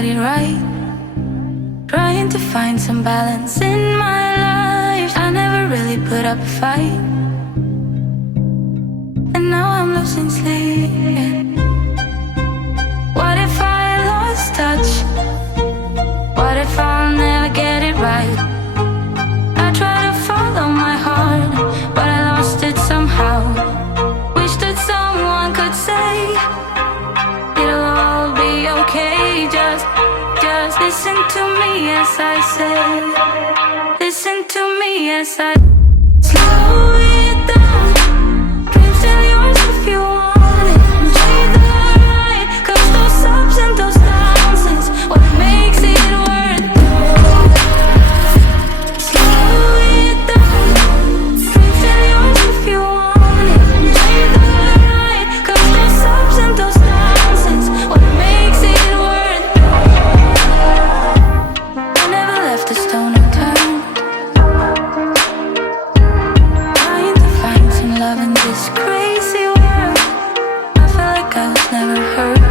get it right. Trying to find some balance in my life. I never really put up a fight, and now I'm losing sleep. What if I lost touch? What if I'll never get it right? I try to follow my heart, but I lost it somehow. Wish that someone could say it'll all be okay. Just listen to me as I say. Listen to me as I slow it down. Dreams still yours if you want it. Enjoy the ride, 'cause those ups and those downs is what makes it worth it. Slow it down. Dreams still yours if you want it. Enjoy the ride, 'cause those ups and those downs is what makes it worth it. I never left a stone unturned, trying to find some love in this crazy world. I felt like I was never heard.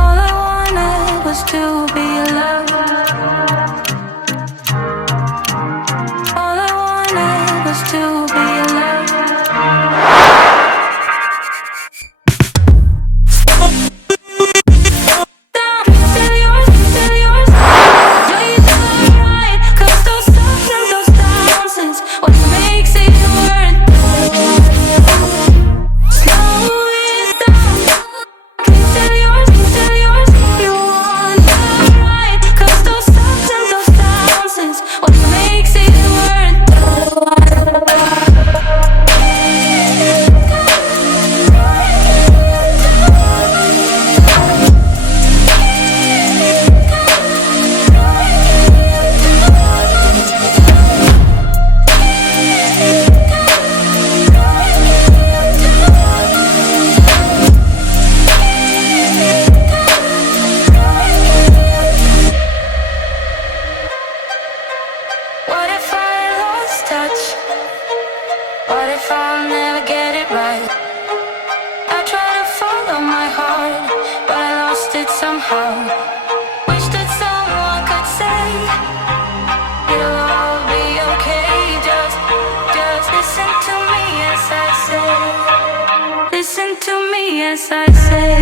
All I wanted was to be loved. All I wanted was to be loved. Still yours, still yours. Do you do it right? 'Cause those ups and those downs is what makes it worth it. Slow it down. Still yours if you want it right. 'Cause those ups and those downs is what makes it worth it. What if I lost touch? What if I'll never get it right? I try to follow my heart, but I lost it somehow. Wish that someone could say it'll all be okay. Just listen to me as I say. Listen to me as I say.